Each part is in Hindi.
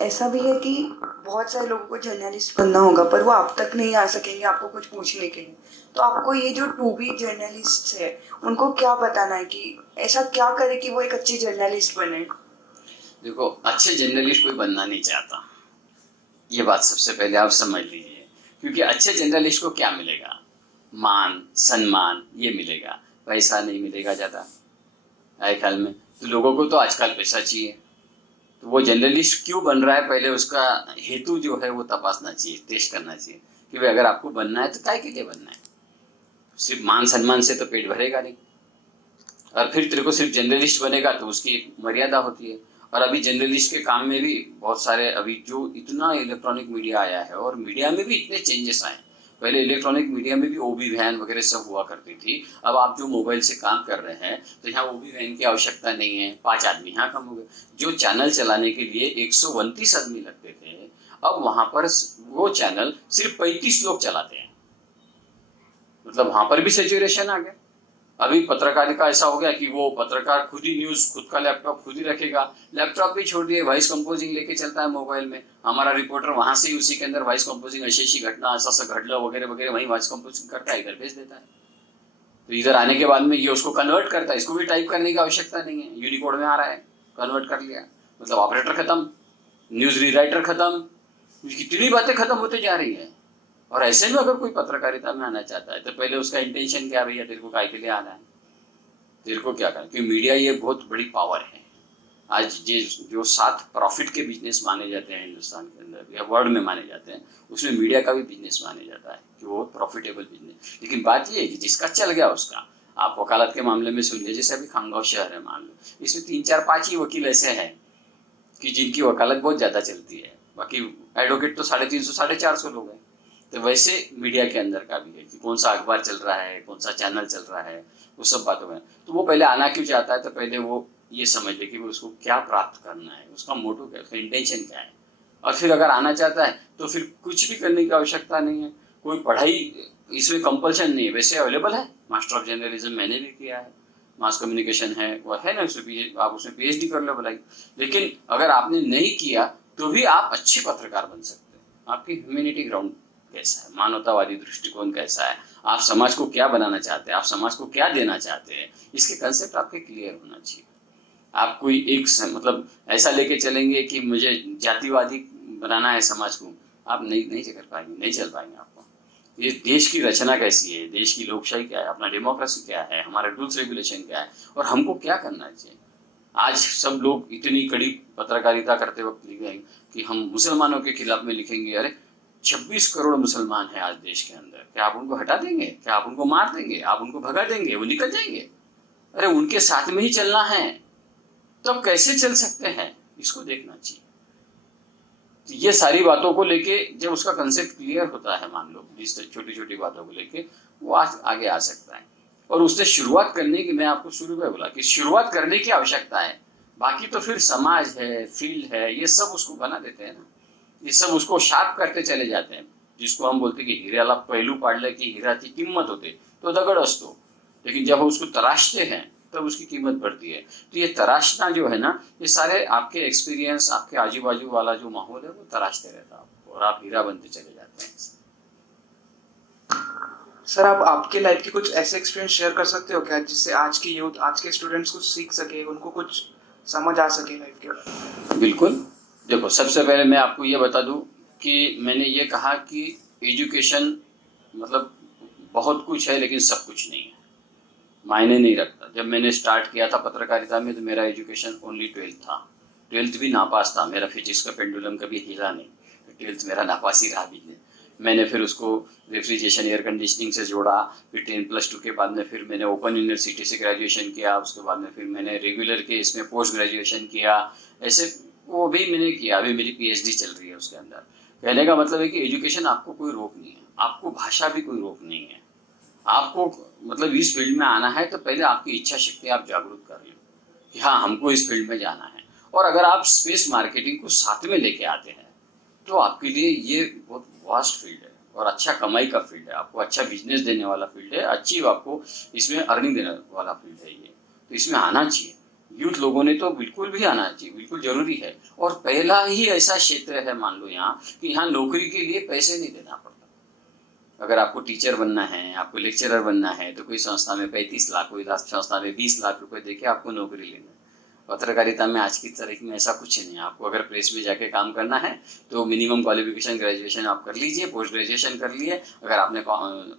ऐसा भी है कि बहुत सारे लोगों को जर्नलिस्ट बनना होगा पर वो आप तक नहीं आ सकेंगे आपको कुछ पूछने के लिए। तो आपको ये जो टू बी जर्नलिस्ट है उनको क्या बताना है कि ऐसा क्या करे कि वो एक अच्छी जर्नलिस्ट बने? देखो, अच्छे जर्नलिस्ट कोई बनना नहीं चाहता, ये बात सबसे पहले आप समझ लीजिए। क्योंकि अच्छे जर्नलिस्ट को क्या मिलेगा? मान सम्मान ये मिलेगा, पैसा नहीं मिलेगा ज़्यादा आए ख्याल में। तो लोगों को तो आजकल पैसा चाहिए, तो वो जर्नलिस्ट क्यों बन रहा है पहले उसका हेतु जो है वो तपासना चाहिए, टेस्ट करना चाहिए कि भाई अगर आपको बनना है तो काय के लिए बनना है। सिर्फ मान सम्मान से तो पेट भरेगा नहीं, और फिर तेरे को सिर्फ जर्नलिस्ट बनेगा तो उसकी एक मर्यादा होती है। और अभी जर्नलिस्ट के काम में भी बहुत सारे, अभी जो इतना इलेक्ट्रॉनिक मीडिया आया है और मीडिया में भी इतने चेंजेस आए। पहले इलेक्ट्रॉनिक मीडिया में भी ओबी वैन वगैरह सब हुआ करती थी। अब आप जो मोबाइल से काम कर रहे हैं तो यहाँ ओबी वैन की आवश्यकता नहीं है, 5 आदमी यहाँ कम हो गए। जो चैनल चलाने के लिए 129 आदमी लगते थे, अब वहां पर वो चैनल सिर्फ 35 लोग चलाते हैं। मतलब वहां पर भी सेचुरेशन आ गया। अभी पत्रकारिता ऐसा हो गया कि वो पत्रकार खुद ही न्यूज, खुद का लैपटॉप खुद ही रखेगा। लैपटॉप भी छोड़ दिए, वॉइस कंपोजिंग लेके चलता है मोबाइल में। हमारा रिपोर्टर वहां से ही उसी के अंदर वॉइस कंपोजिंग, ऐसी घटना ऐसा घटना वगैरह वगैरह वही वॉइस कंपोजिंग करता है, इधर भेज देता है। तो इधर आने के बाद में ये उसको कन्वर्ट करता है, इसको भी टाइप करने की आवश्यकता नहीं है, यूनिकोड में आ रहा है, कन्वर्ट कर लिया। मतलब ऑपरेटर खत्म, न्यूज रीराइटर खत्म, कितनी बातें खत्म होते जा रही है। और ऐसे में अगर कोई पत्रकारिता में आना चाहता है तो पहले उसका इंटेंशन क्या, भैया तेरे को काय के लिए आना है, तेरे को क्या करना। क्योंकि मीडिया ये बहुत बड़ी पावर है। आज जो 7 प्रॉफिट के बिजनेस माने जाते हैं हिंदुस्तान के अंदर या वर्ल्ड में माने जाते हैं, उसमें मीडिया का भी बिजनेस माने जाता है कि वो प्रॉफिटेबल बिजनेस। लेकिन बात ये है कि जिसका चल गया उसका, आप वकालत के मामले में सुन लीजिए, जैसे अभी खानगांव शहर है मान लो, इसमें 3 4 5 ही वकील ऐसे हैं कि जिनकी वकालत बहुत ज्यादा चलती है, बाकी एडवोकेट तो 350 450 लोग हैं। तो वैसे मीडिया के अंदर का भी है कि कौन सा अखबार चल रहा है, कौन सा चैनल चल रहा है, वो सब बातों में। तो वो पहले आना क्यों चाहता है, तो पहले वो ये समझ ले कि वो उसको क्या प्राप्त करना है, उसका मोटो क्या है, उसका इंटेंशन क्या है। और फिर अगर आना चाहता है तो फिर कुछ भी करने की आवश्यकता नहीं है, कोई पढ़ाई इसमें कंपल्शन नहीं है। वैसे अवेलेबल है, मास्टर ऑफ जर्नलिज्म मैंने भी किया है, मास कम्युनिकेशन है, वो है ना, आप उसमें पीएचडी कर लो भलाई। लेकिन अगर आपने नहीं किया तो भी आप अच्छे पत्रकार बन सकते हैं। आपकी ह्यूमैनिटी ग्राउंड कैसा है, मानवतावादी दृष्टिकोण कैसा है, आप समाज को क्या बनाना चाहते हैं, आप समाज को क्या देना चाहते हैं, इसके कंसेप्ट आपके क्लियर होना चाहिए। आप कोई एक मतलब ऐसा लेके चलेंगे कि मुझे जातिवादी बनाना है समाज को, आप नहीं कर पाएंगे, नहीं चल पाएंगे। आपको ये देश की रचना कैसी है, देश की लोकशाही क्या है, अपना डेमोक्रेसी क्या है, हमारे रूल्स रेगुलेशन क्या है, और हमको क्या करना चाहिए। आज सब लोग इतनी कड़ी पत्रकारिता करते वक्त लिखेंगे कि हम मुसलमानों के खिलाफ में लिखेंगे। अरे 26 करोड़ मुसलमान हैं आज देश के अंदर, क्या आप उनको हटा देंगे, क्या आप उनको मार देंगे, आप उनको भगा देंगे, वो निकल जाएंगे? अरे उनके साथ में ही चलना है, तब कैसे चल सकते हैं, इसको देखना चाहिए। तो ये सारी बातों को लेके जब उसका कंसेप्ट क्लियर होता है, मान लो इस छोटी छोटी बातों को लेके, वो आगे आ सकता है। और उससे शुरुआत करने की, मैं आपको शुरू में बोला कि शुरुआत करने की आवश्यकता है, बाकी तो फिर समाज है, फील्ड है, ये सब उसको बना देते हैं ना, ये सब उसको शार्प करते चले जाते हैं। जिसको हम बोलते कि हिऱ्याला पैलू पाडले की हिराची किंमत होते, तो दगड असतो, लेकिन जब उसको तराशते हैं तब उसकी कीमत बढ़ती है। तो ये तराशना जो है ना, ये सारे आपके एक्सपीरियंस, आपके आजू बाजू वाला जो माहौल है वो तराशते रहता है आपको, और आप हीरा बनते चले जाते हैं। सर आप आपके लाइफ के कुछ ऐसे एक्सपीरियंस शेयर कर सकते हो क्या जिससे आज की यूथ, आज के स्टूडेंट्स कुछ सीख सके, उनको कुछ समझ आ सके लाइफ के बारे में? बिल्कुल। देखो, सबसे पहले मैं आपको ये बता दूं कि मैंने ये कहा कि एजुकेशन मतलब बहुत कुछ है लेकिन सब कुछ नहीं है, मायने नहीं रखता। जब मैंने स्टार्ट किया था पत्रकारिता में तो मेरा एजुकेशन ओनली 12th था, 12th भी नापास था, मेरा फिजिक्स का पेंडुलम कभी हिला नहीं, 12th मेरा नापास ही रहा भी नहीं। मैंने फिर उसको रेफ्रिजरेशन एयर कंडीशनिंग से जोड़ा, फिर 10+2 के बाद में फिर मैंने ओपन यूनिवर्सिटी से ग्रेजुएशन किया, उसके बाद में फिर मैंने रेगुलर के इसमें पोस्ट ग्रेजुएशन किया, ऐसे वो भी मैंने किया। अभी मेरी पीएचडी चल रही है उसके अंदर। कहने का मतलब है कि एजुकेशन आपको कोई रोक नहीं है, आपको भाषा भी कोई रोक नहीं है। आपको मतलब इस फील्ड में आना है तो पहले आपकी इच्छा शक्ति आप जागरूक कर लो कि हाँ हमको इस फील्ड में जाना है। और अगर आप स्पेस मार्केटिंग को साथ में लेके आते हैं तो आपके लिए ये बहुत वास्ट फील्ड है और अच्छा कमाई का फील्ड है, आपको अच्छा बिजनेस देने वाला फील्ड है, अच्छी आपको इसमें अर्निंग देने वाला फील्ड है ये, तो इसमें आना चाहिए। यूथ लोगों ने तो बिल्कुल भी आना चाहिए, बिल्कुल जरूरी है। और पहला ही ऐसा क्षेत्र है मान लो यहाँ कि यहाँ नौकरी के लिए पैसे नहीं देना पड़ता। अगर आपको टीचर बनना है, आपको लेक्चरर बनना है, तो कोई संस्था में 35 लाख, कोई संस्था में 20 लाख रुपए देके आपको नौकरी लेना है। पत्रकारिता में आज की तारीख में ऐसा कुछ नहीं है। आपको अगर प्रेस में जाके काम करना है तो मिनिमम क्वालिफिकेशन ग्रेजुएशन आप कर लीजिए, पोस्ट ग्रेजुएशन कर लिए। अगर आपने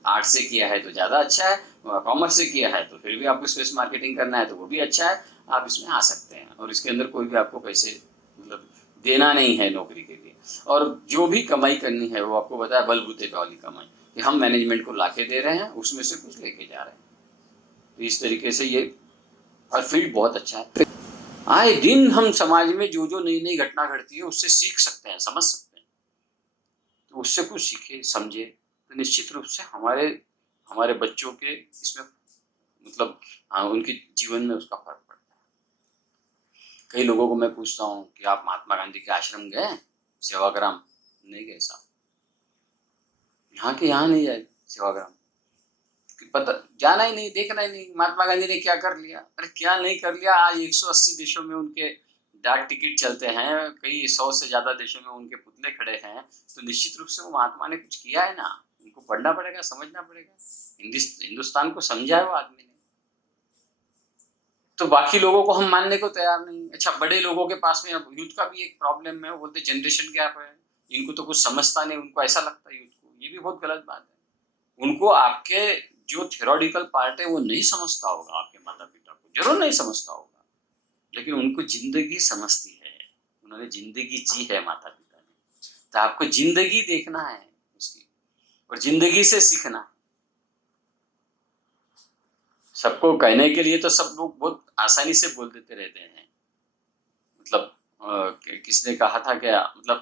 आर्ट से किया है तो ज़्यादा अच्छा है, कॉमर्स से किया है तो फिर भी आपको स्पेस मार्केटिंग करना है तो वो भी अच्छा है, आप इसमें आ सकते हैं। और इसके अंदर कोई भी आपको पैसे मतलब देना नहीं है नौकरी के लिए। और जो भी कमाई करनी है वो आपको बताया बलबूते वाली कमाई, कि हम मैनेजमेंट को लाके दे रहे हैं, उसमें से कुछ लेके जा रहे हैं। तो इस तरीके से ये और फील्ड बहुत अच्छा है। आए दिन हम समाज में जो जो नई नई घटना घटती है उससे सीख सकते हैं, समझ सकते हैं। तो उससे कुछ सीखे समझे तो निश्चित रूप से हमारे हमारे बच्चों के इसमें मतलब उनके जीवन में उसका फर्क पड़ता है। कई लोगों को मैं पूछता हूँ कि आप महात्मा गांधी के आश्रम गए सेवाग्राम? नहीं गए साहब, यहाँ के यहाँ नहीं जाए सेवाग्राम, पता जाना ही नहीं, देखना ही नहीं महात्मा गांधी ने क्या कर लिया। अरे क्या नहीं कर लिया, आज 180 देशों में उनके डाक टिकट चलते हैं, कई 100 से ज्यादा देशों में उनके पुतले खड़े हैं। तो निश्चित रूप से वो महात्मा ने कुछ किया है ना, उनको पढ़ना पड़ेगा, समझना पड़ेगा। हिंदुस्तान को समझा है वो आदमी ने। तो बाकी लोगों को हम मानने को तैयार नहीं। अच्छा, बड़े लोगों के पास में अब यूथ का भी एक प्रॉब्लम है, वो बोलते जनरेशन गैप है, इनको तो कुछ समझता नहीं, उनको ऐसा लगता है यूथ को। ये भी बहुत गलत बात है। उनको आपके जो थियोरटिकल पार्ट है वो नहीं समझता होगा, आपके माता पिता को जरूर नहीं समझता होगा, लेकिन उनको जिंदगी समझती है, उन्होंने जिंदगी जी है माता पिता ने। तो आपको जिंदगी देखना है उसकी और जिंदगी से सीखना है। सबको कहने के लिए तो सब लोग बहुत आसानी से बोल देते रहते हैं। मतलब किसने कहा था क्या, मतलब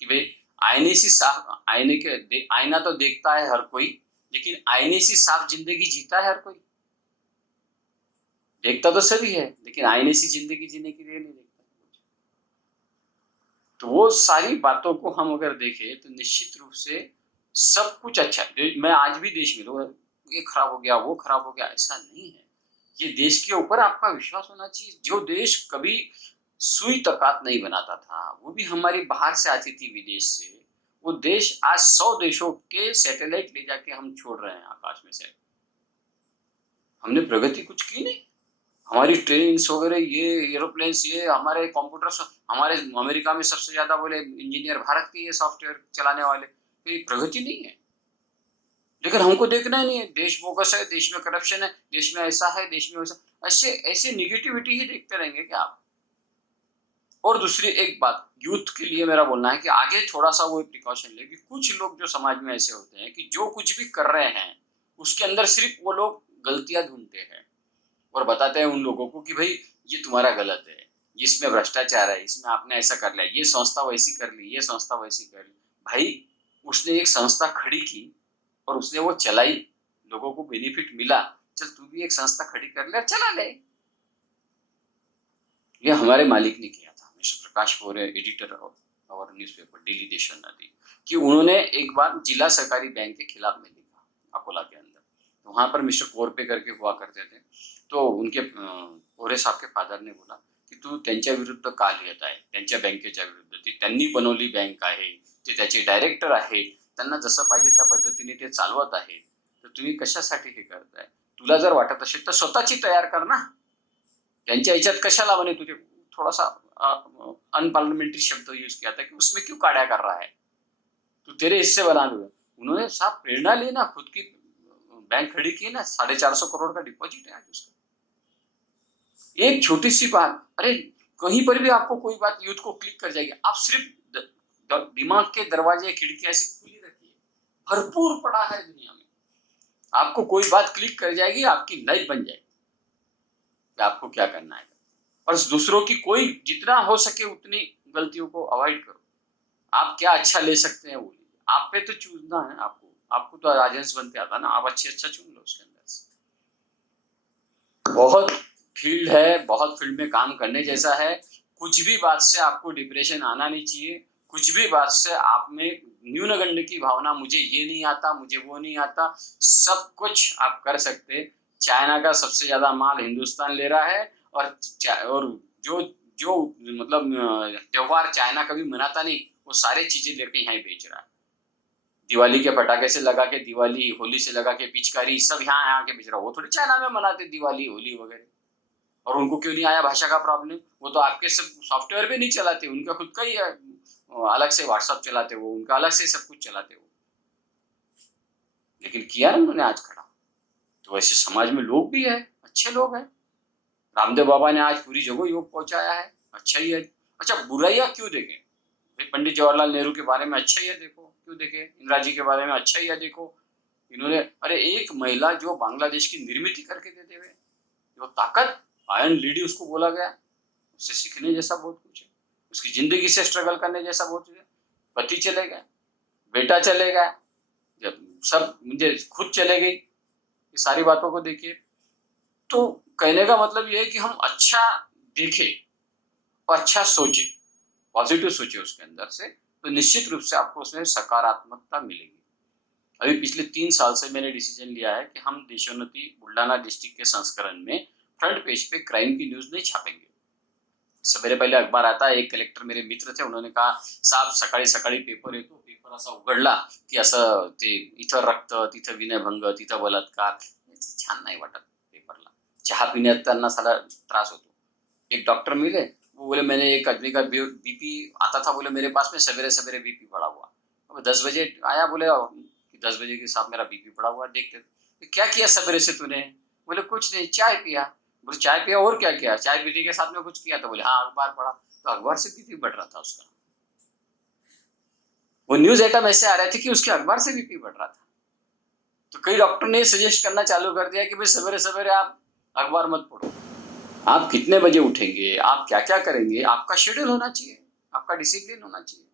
कि भाई आईने से साफ, आईना तो देखता है हर कोई, लेकिन आईने से साफ जिंदगी जीता है हर कोई। देखता तो सभी है, लेकिन आईने से जिंदगी जीने के लिए नहीं देखता। तो वो सारी बातों को हम अगर देखें तो निश्चित रूप से सब कुछ अच्छा। मैं आज भी देश में लोग ये खराब हो गया, वो खराब हो गया, ऐसा नहीं है। ये देश के ऊपर आपका विश्वास होना चाहिए। जो देश कभी सुई तकात नहीं बनाता था, वो भी हमारी बाहर से आती थी विदेश से, वो देश आज 100 देशों के सैटेलाइट ले जाके हम छोड़ रहे हैं आकाश में से। हमने प्रगति कुछ की नहीं। हमारी ट्रेन वगैरह, ये एरोप्लेन्स, ये हमारे कंप्यूटर, हमारे अमेरिका में सबसे ज्यादा बोले इंजीनियर भारत के, ये सॉफ्टवेयर चलाने वाले, तो ये प्रगति नहीं है। लेकिन हमको देखना ही नहीं है, देश बोगस है, देश में करप्शन है, देश में ऐसा है, देश में वैसा, ऐसे ऐसे निगेटिविटी ही देखते रहेंगे क्या आप? और दूसरी एक बात यूथ के लिए मेरा बोलना है कि आगे थोड़ा सा वो प्रिकॉशन ले कि कुछ लोग जो समाज में ऐसे होते हैं कि जो कुछ भी कर रहे हैं उसके अंदर सिर्फ वो लोग गलतियां ढूंढते हैं और बताते हैं उन लोगों को कि भाई ये तुम्हारा गलत है, इसमें भ्रष्टाचार है, इसमें आपने ऐसा कर लिया, ये संस्था वैसी कर ली, ये संस्था वैसी कर ली। भाई उसने एक संस्था खड़ी की और उसने वो चलाई, लोगों को बेनिफिट मिला, चल तू भी एक संस्था खड़ी कर ले, चला ले। ये हमारे मालिक ने किया था, मिस्टर प्रकाश पोरे, एडिटर और न्यूज़पेपर डेली देशोन्नति, कि उन्होंने एक बार जिला सहकारी बैंक के खिलाफ में लिखा अकोला के अंदर। तो वहां पर मिस्टर कोरपे करके हुआ करते थे, तो उनके पोरे साहब के फादर ने बोला की तू त्यांच्या विरुद्ध का लिहित आहे, त्यांच्या बँकेच्या विरुद्ध, ती त्यांनी बनवली बँक आहे, ते त्याचे डायरेक्टर आहेत, त्यांना जसं पाहिजे त्या पद्धतीने ते चालवत आहेत, तर तुम्ही कशासाठी हे करताय? तुला जर वाटत असेल तर स्वतःची तयार कर ना, त्यांच्या ह्याच्यात कशाला म्हणे तुझे, थोड़ा सा अनपार्लियामेंट्री शब्द यूज किया था कि उसमें क्यों काड़ा कर रहा है, तू तेरे हिस्से बना लो। उन्होंने साहब प्रेरणा ली ना, खुद की बैंक खड़ी की ना, 450 करोड़ का डिपॉजिट है आज उसका। एक छोटी सी बात, अरे कहीं पर भी आपको कोई बात यूथ को क्लिक कर जाएगी, आप सिर्फ दिमाग के दरवाजे खिड़की ऐसी खुली रखिए, भरपूर पड़ा है दुनिया में, आपको कोई बात क्लिक कर जाएगी, आपकी लाइफ बन जाएगी आपको क्या करना है। और दूसरों की कोई जितना हो सके उतनी गलतियों को अवॉइड करो। आप क्या अच्छा ले सकते हैं वो लीजिए, आप पे तो चूजना है आपको तो राजहंस बनते आता ना, आप अच्छा चुन लो उसके अंदर से। बहुत फील्ड है, बहुत फील्ड में काम करने जैसा है। कुछ भी बात से आपको डिप्रेशन आना नहीं चाहिए, कुछ भी बात से आप में न्यूनगंड की भावना, मुझे ये नहीं आता, मुझे वो नहीं आता, सब कुछ आप कर सकते। चाइना का सबसे ज्यादा माल हिंदुस्तान ले रहा है और जो जो मतलब त्योहार चाइना कभी मनाता नहीं, वो सारे चीजें लेके यहाँ ही बेच रहा है। दिवाली के पटाखे से लगा के दिवाली, होली से लगा के पिचकारी, सब यहाँ के बेच रहा है। वो थोड़ी चाइना में मनाते दिवाली होली वगैरह। और उनको क्यों नहीं आया भाषा का प्रॉब्लम? वो तो आपके सब सॉफ्टवेयर भी नहीं चलाते, उनका खुद का ही अलग से व्हाट्सएप चलाते, वो उनका अलग से सब कुछ चलाते वो। लेकिन किया ना उन्होंने आज खड़ा। तो वैसे समाज में लोग भी है, अच्छे लोग हैं। रामदेव बाबा ने आज पूरी जगह योग पहुंचाया है, अच्छा ही है। अच्छा, बुराइयां क्यों देखें भाई? पंडित जवाहरलाल नेहरू के बारे में अच्छा ही है देखो, क्यों देखे? इंदिरा जी के बारे में अच्छा ही है देखो। इन्होंने, अरे एक महिला जो बांग्लादेश की निर्मित करके देते हुए, जो ताकत, आयरन लेडी उसको बोला गया, उससे सीखने जैसा बहुत कुछ है। उसकी जिंदगी से स्ट्रगल करने जैसा बहुत कुछ है। पति चले गए, बेटा चले गया, जब सब मुझे खुद चले गई, ये सारी बातों को देखिए। तो कहने का मतलब ये है कि हम अच्छा देखें और अच्छा सोचें, पॉजिटिव सोचें उसके अंदर से, तो निश्चित रूप से आपको उसमें सकारात्मकता मिलेगी। अभी पिछले 3 साल से मैंने डिसीजन लिया है कि हम देशोन्नति बुल्ढाना डिस्ट्रिक्ट के संस्करण में फ्रंट पेज पे क्राइम की न्यूज नहीं छापेंगे। सवेरे पहिले अखबार आता, एक कलेक्टर मेरे मित्र थे, उन्होंने कहा साहेब सकाळी सकाळी पेपर येतो, पेपर असा उघडला की असं ते इथं रक्त, तिथं विनयभंग, तिथं बलात्कार, छान नाही वाटत पेपरला। चहा पिण्यात त्यांना साला त्रास होतो। एक डॉक्टर मिले, वो बोले मैंने एक आदमी का बीपी आता था, बोले मेरे पास में सवेरे सवेरे बीपी बढ़ा हुआ। अब 10 बजे आया, बोले 10 बजे के साथ मेरा बीपी बढ़ा हुआ, देखते क्या किया सवेरे से तूने? बोले कुछ नहीं, चाय पिया। बोले चाय पिया और क्या किया? चाय पीने के साथ में कुछ किया? तो बोले हाँ अखबार पढ़ा। तो अखबार से बीपी बढ़ रहा था उसका। वो न्यूज आइटम ऐसे आ रहे थे कि उसके अखबार से बीपी बढ़ रहा था। तो कई डॉक्टर ने सजेस्ट करना चालू कर दिया कि भाई सवेरे सवेरे आप अखबार मत पढ़ो। आप कितने बजे उठेंगे, आप क्या क्या करेंगे, आपका शेड्यूल होना चाहिए, आपका डिसिप्लिन होना चाहिए।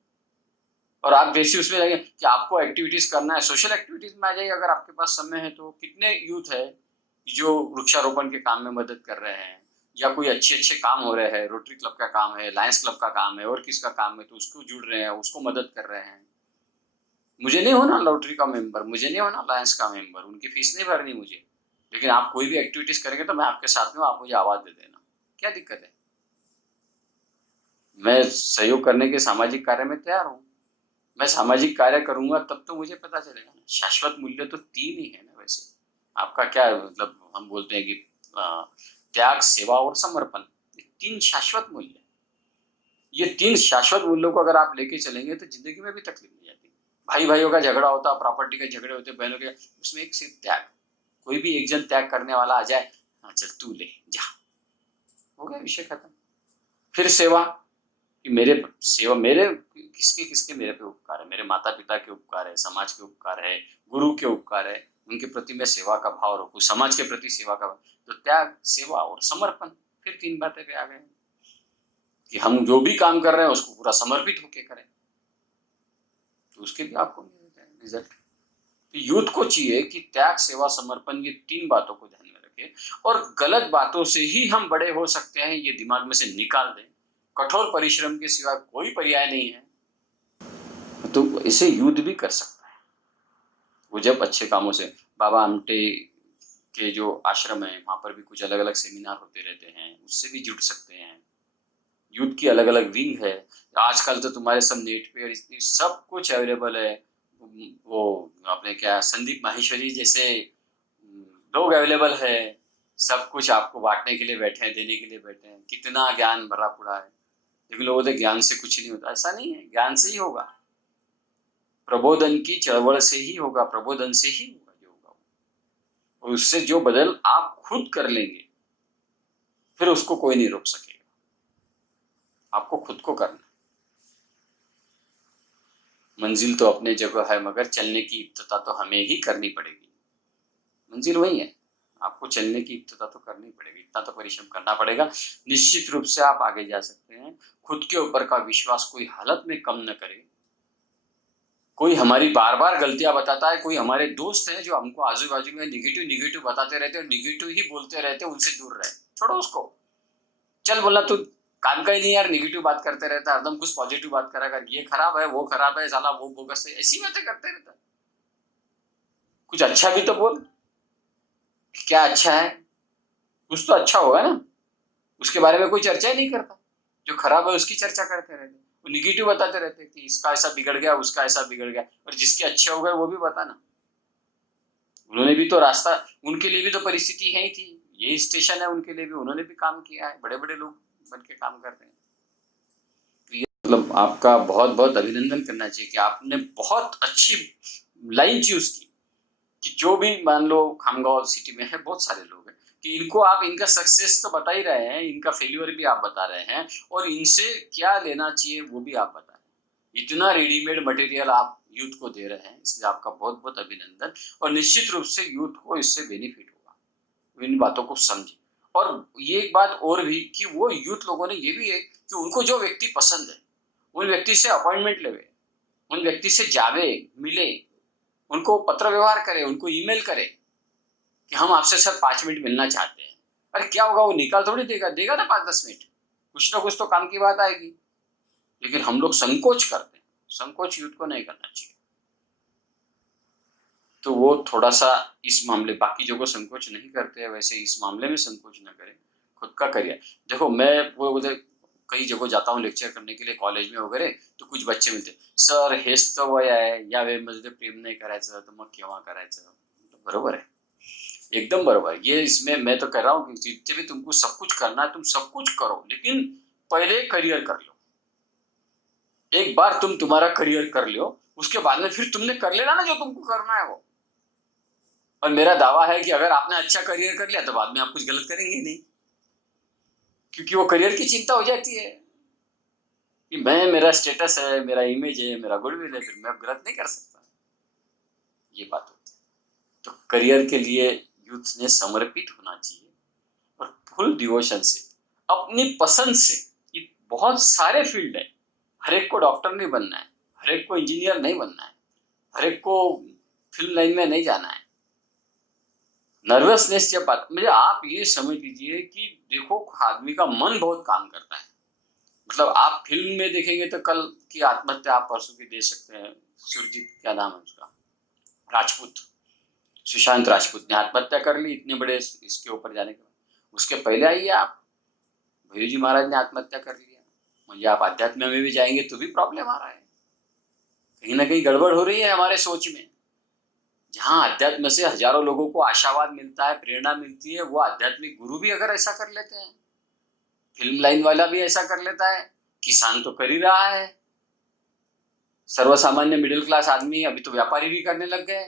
और आप जैसे उसमें लगे कि आपको एक्टिविटीज करना है, सोशल एक्टिविटीज में आ जाइए अगर आपके पास समय है तो। कितने यूथ है जो वृक्षारोपण के काम में मदद कर रहे हैं, या कोई अच्छे अच्छे काम हो रहे हैं, रोटरी क्लब का काम है, लायंस क्लब का काम है, और किसका काम है, तो उसको जुड़ रहे हैं, उसको मदद कर रहे हैं। मुझे नहीं होना रोटरी का मेंबर, मुझे नहीं होना लायंस का मेंबर, उनकी फीस नहीं भरनी मुझे, लेकिन आप कोई भी एक्टिविटीज करेंगे तो मैं आपके साथ में, आप मुझे आवाज दे देना, क्या दिक्कत है? मैं सहयोग करने के सामाजिक कार्य में तैयार हूँ। मैं सामाजिक कार्य करूंगा तब तो मुझे पता चलेगा ना। शाश्वत मूल्य तो 3 ही है ना वैसे। आपका क्या मतलब, हम बोलते हैं कि त्याग, सेवा और समर्पण, ये 3 शाश्वत मूल्य। ये 3 शाश्वत मूल्यों को अगर आप लेके चलेंगे तो जिंदगी में भी तकलीफ नहीं आती। भाई भाइयों का झगड़ा होता, प्रॉपर्टी के झगड़े होते, बहनों के, उसमें एक सिर्फ त्याग। कोई भी एक जन त्याग करने वाला आ जाए, हाँ चल तू ले जा, हो गया, विषय खत्म। फिर सेवा, कि मेरे सेवा, मेरे किसके किसके मेरे पे उपकार है, मेरे माता पिता के उपकार है, समाज के उपकार है, गुरु के उपकार है, उनके प्रति मैं सेवा का भाव रखूं, समाज के प्रति सेवा का भाव। तो त्याग, सेवा और समर्पण, फिर 3 बातें पे आ गए कि हम जो भी काम कर रहे हैं उसको पूरा समर्पित होके करें, तो उसके भी आपको रिजल्ट। तो यूथ को चाहिए कि त्याग, सेवा, समर्पण, ये 3 बातों को ध्यान में रखें, और गलत बातों से ही हम बड़े हो सकते हैं, ये दिमाग में से निकाल दें। कठोर परिश्रम के सिवा कोई पर्याय नहीं है, तो इसे युद्ध भी कर सकता है वो, जब अच्छे कामों से। बाबा आमटे के जो आश्रम है वहां पर भी कुछ अलग अलग सेमिनार होते रहते हैं, उससे भी जुड़ सकते हैं। युद्ध की अलग अलग विंग है। आजकल तो तुम्हारे सब नेट पे इतनी सब कुछ अवेलेबल है। वो अपने क्या संदीप माहेश्वरी जैसे लोग अवेलेबल है, सब कुछ आपको बांटने के लिए बैठे हैं, देने के लिए बैठे हैं। कितना ज्ञान भरा पड़ा है, लेकिन लोगों के ज्ञान से कुछ नहीं होता। ऐसा नहीं है, ज्ञान से ही होगा, प्रबोधन की चळवळ से ही होगा, प्रबोधन से ही होगा जो होगा। और उससे जो बदल आप खुद कर लेंगे, फिर उसको कोई नहीं रोक सकेगा। आपको खुद को करना। मंजिल तो अपने जगह है, मगर चलने की इब्तदा तो हमें ही करनी पड़ेगी। मंजिल वही है, आपको चलने की इब्तदा तो करनी पड़ेगी, इतना तो परिश्रम करना पड़ेगा। निश्चित रूप से आप आगे जा सकते हैं। खुद के ऊपर का विश्वास कोई हालत में कम न करे। कोई हमारी बार बार गलतियां बताता है, कोई हमारे दोस्त हैं जो हमको आजू बाजू में निगेटिव निगेटिव बताते रहते हैं, निगेटिव ही बोलते रहते हैं, उनसे दूर रहे, छोड़ो उसको। चल बोला तू काम का ही नहीं यार, निगेटिव बात करते रहता है, हरदम कुछ पॉजिटिव बात करेगा, ये खराब है, वो खराब है, साला वो बोगस है, ऐसी बातें करते रहता है। कुछ अच्छा भी तो बोल, क्या अच्छा है, कुछ तो अच्छा होगा ना। उसके बारे में कोई चर्चा ही नहीं करता। जो खराब है उसकी चर्चा करते रहते, वो निगेटिव बताते रहते कि इसका ऐसा बिगड़ गया, उसका ऐसा बिगड़ गया, और जिसके अच्छे हो गए वो भी बताना। उन्होंने भी तो रास्ता, उनके लिए भी तो परिस्थिति है ही थी, यही स्टेशन है उनके लिए भी, उन्होंने भी काम किया है, बड़े बड़े लोग बन के काम करते हैं। तो ये मतलब आपका बहुत बहुत अभिनंदन करना चाहिए कि आपने बहुत अच्छी लाइन चूज की कि जो भी मान लो खामगांव सिटी में है बहुत सारे लोग हैं कि इनको आप इनका सक्सेस तो बता ही रहे हैं, इनका फेल्यूर भी आप बता रहे हैं, और इनसे क्या लेना चाहिए वो भी आप बता रहे हैं। इतना रेडीमेड मटेरियल आप यूथ को दे रहे हैं, इसलिए आपका बहुत बहुत अभिनंदन। और निश्चित रूप से यूथ को इससे बेनिफिट होगा, इन बातों को समझे। और ये एक बात और भी कि वो यूथ लोगों ने ये भी है कि उनको जो व्यक्ति पसंद है उन व्यक्ति से अपॉइंटमेंट लेवे, उन व्यक्ति से जावे, मिले, उनको पत्र व्यवहार करे, उनको ईमेल करे कि हम आपसे सर 5 मिनट मिलना चाहते हैं। अरे क्या होगा, वो निकाल थोड़ी देगा, देगा ना 5-10 मिनट, कुछ ना कुछ तो काम की बात आएगी। लेकिन हम लोग संकोच करते हैं, संकोच यूथ को नहीं करना चाहिए। तो वो थोड़ा सा इस मामले, बाकी जो को संकोच नहीं करते हैं वैसे इस मामले में संकोच न करें, खुद का करियर। देखो मैं वो उधर कई जगह जाता हूँ लेक्चर करने के लिए कॉलेज में वगैरह, तो कुछ बच्चे मिलते, सर हेच तर वय आहे, या वेळेमध्ये प्रेम नाही करायचं तर मग केव्हा करायचं। बरोबर है, एकदम बरोबर। ये इसमें मैं तो कह रहा हूँ कि जितने भी तुमको सब कुछ करना है तुम सब कुछ करो, लेकिन पहले करियर कर लो। एक बार तुम्हारा करियर कर लो, उसके बाद में फिर तुमने कर लेना ना जो तुमको करना है वो। और मेरा दावा है कि अगर आपने अच्छा करियर कर लिया तो बाद में आप कुछ गलत करेंगे ही नहीं, क्योंकि वो करियर की चिंता हो जाती है कि मैं, मेरा स्टेटस है, मेरा इमेज है, मेरा गुडविल है, फिर मैं गलत नहीं कर सकता। ये बात होती है। तो करियर के लिए यूथ ने समर्पित होना चाहिए और फुल डिवोशन से, अपनी पसंद से। ये बहुत सारे फील्ड है, हर एक को डॉक्टर नहीं बनना है, हर एक को इंजीनियर नहीं बनना है, हर एक को फिल्म लाइन में नहीं जाना है। नर्वसनेस जब बात, मुझे आप ये समझ लीजिए कि देखो आदमी का मन बहुत काम करता है। मतलब आप फिल्म में देखेंगे तो कल की आत्महत्या आप परसों की दे सकते हैं। सुरजीत, क्या नाम है उसका, राजपूत, सुशांत राजपूत ने आत्महत्या कर ली इतने बड़े इसके ऊपर जाने के बाद। उसके पहले आइए आप, भैरू जी महाराज ने आत्महत्या कर लिया। मुझे आप आध्यात्म में भी जाएंगे तो भी प्रॉब्लम आ रहा है, कहीं ना कहीं गड़बड़ हो रही है हमारे सोच में। जहाँ अध्यात्म से हजारों लोगों को आशावाद मिलता है, प्रेरणा मिलती है, वो आध्यात्मिक गुरु भी अगर ऐसा कर लेते हैं, फिल्म लाइन वाला भी ऐसा कर लेता है, किसान तो कर ही रहा है, सर्वसामान्य मिडिल क्लास आदमी अभी तो व्यापारी भी करने लग गए।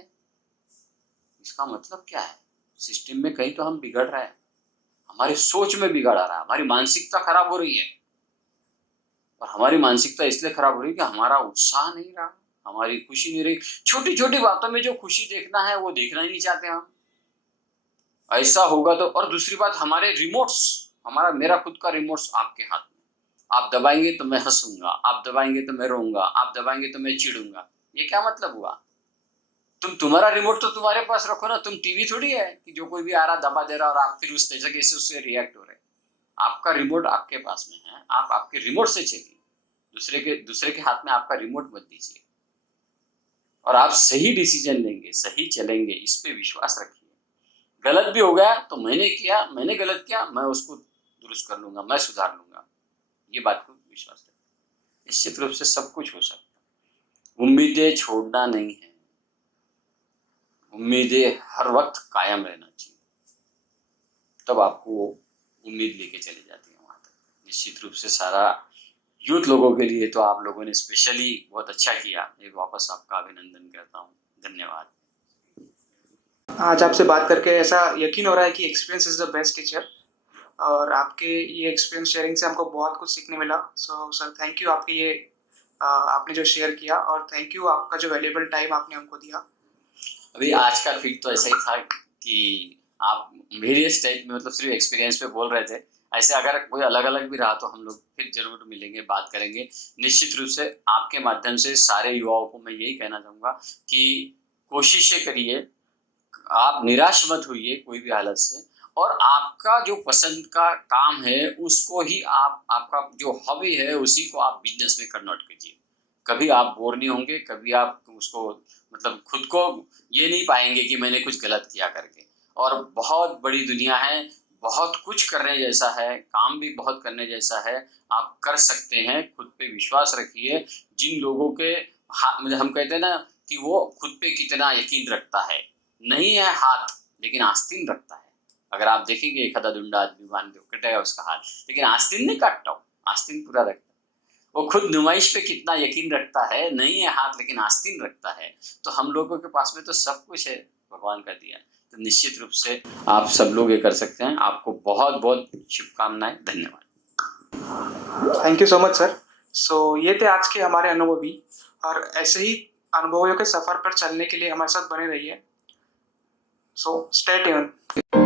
इसका मतलब क्या है, सिस्टम में कहीं तो हम बिगड़ रहे हैं, हमारी सोच में बिगाड़ आ रहा है, हमारी मानसिकता खराब हो रही है। और हमारी मानसिकता इसलिए खराब हो रही है कि हमारा उत्साह नहीं रहा, हमारी खुशी नहीं रही। छोटी छोटी बातों में जो खुशी देखना है वो देखना ही नहीं चाहते हम। ऐसा होगा तो, और दूसरी बात, हमारे रिमोट्स, मेरा खुद का रिमोट्स आपके हाथ में, आप दबाएंगे तो मैं हंसूंगा, आप दबाएंगे तो मैं रोऊंगा, आप दबाएंगे तो मैं चिढ़ूंगा। ये क्या मतलब हुआ? तुम्हारा रिमोट तो तुम्हारे पास रखो ना, तुम टीवी थोड़ी है कि जो कोई भी आ रहा दबा दे रहा और आप फिर उस तरीके से उससे रिएक्ट हो रहे। आपका रिमोट आपके पास में है, आप आपके रिमोट से चलिए, दूसरे के हाथ में आपका रिमोट मत दीजिए। और आप सही डिसीजन लेंगे, सही चलेंगे, इस पे विश्वास रखिए। गलत भी हो गया तो मैंने गलत किया, मैं उसको दुरुस्त कर लूंगा, मैं सुधार लूंगा, ये बात को विश्वास रखिए। निश्चित रूप से सब कुछ हो सकता है। उम्मीदें छोड़ना नहीं है, उम्मीदें हर वक्त कायम रहना चाहिए, तब आपको उम्मीद लेके चले जाती है वहां तक। निश्चित रूप से सारा यूथ लोगों के लिए तो आप लोगों ने स्पेशली बहुत अच्छा किया, मैं वापस आपका अभिनंदन करता हूँ। धन्यवाद। आज आपसे बात करके ऐसा यकीन हो रहा है कि experience is the best teacher, और आपके ये एक्सपीरियंस शेयरिंग से हमको बहुत कुछ सीखने मिला। सो सर थैंक यू, आपके ये आपने जो शेयर किया, और थैंक यू आपका जो वैल्यूएबल टाइम आपने हमको दिया। अभी आज का फीड तो ऐसा ही था कि आप वेरियस टाइप में, मतलब सिर्फ एक्सपीरियंस पे बोल रहे थे। ऐसे अगर कोई अलग अलग भी रहा तो हम लोग फिर जरूर मिलेंगे, बात करेंगे। निश्चित रूप से आपके माध्यम से सारे युवाओं को मैं यही कहना चाहूँगा कि कोशिशें करिए, आप निराश मत होइए कोई भी हालत से, और आपका जो पसंद का काम है उसको ही आपका जो हॉबी है उसी को आप बिजनेस में कन्वर्ट कीजिए। कभी आप बोर नहीं होंगे, कभी आप उसको, मतलब खुद को ये नहीं पाएंगे कि मैंने कुछ गलत किया करके। और बहुत बड़ी दुनिया है, बहुत कुछ करने जैसा है, काम भी बहुत करने जैसा है, आप कर सकते हैं, खुद पे विश्वास रखिए। जिन लोगों के मतलब हम कहते हैं ना कि वो खुद पे कितना यकीन रखता है, नहीं है हाथ लेकिन आस्तीन रखता है। अगर आप देखेंगे एक आधा दुंडा आदमी मान लो कटेगा उसका हाथ, लेकिन आस्तीन नहीं काटता हो, आस्तीन पूरा रखता है। वो खुद नुमाइश पे कितना यकीन रखता है, नहीं है हाथ लेकिन आस्तीन रखता है। तो हम लोगों के पास में तो सब कुछ है भगवान का दिया, तो निश्चित रूप से आप सब लोग ये कर सकते हैं। आपको बहुत बहुत शुभकामनाएं, धन्यवाद। Thank you so much sir. So ये थे आज के हमारे अनुभवी, और ऐसे ही अनुभवियों के सफर पर चलने के लिए हमारे साथ बने रहिए। So stay tune.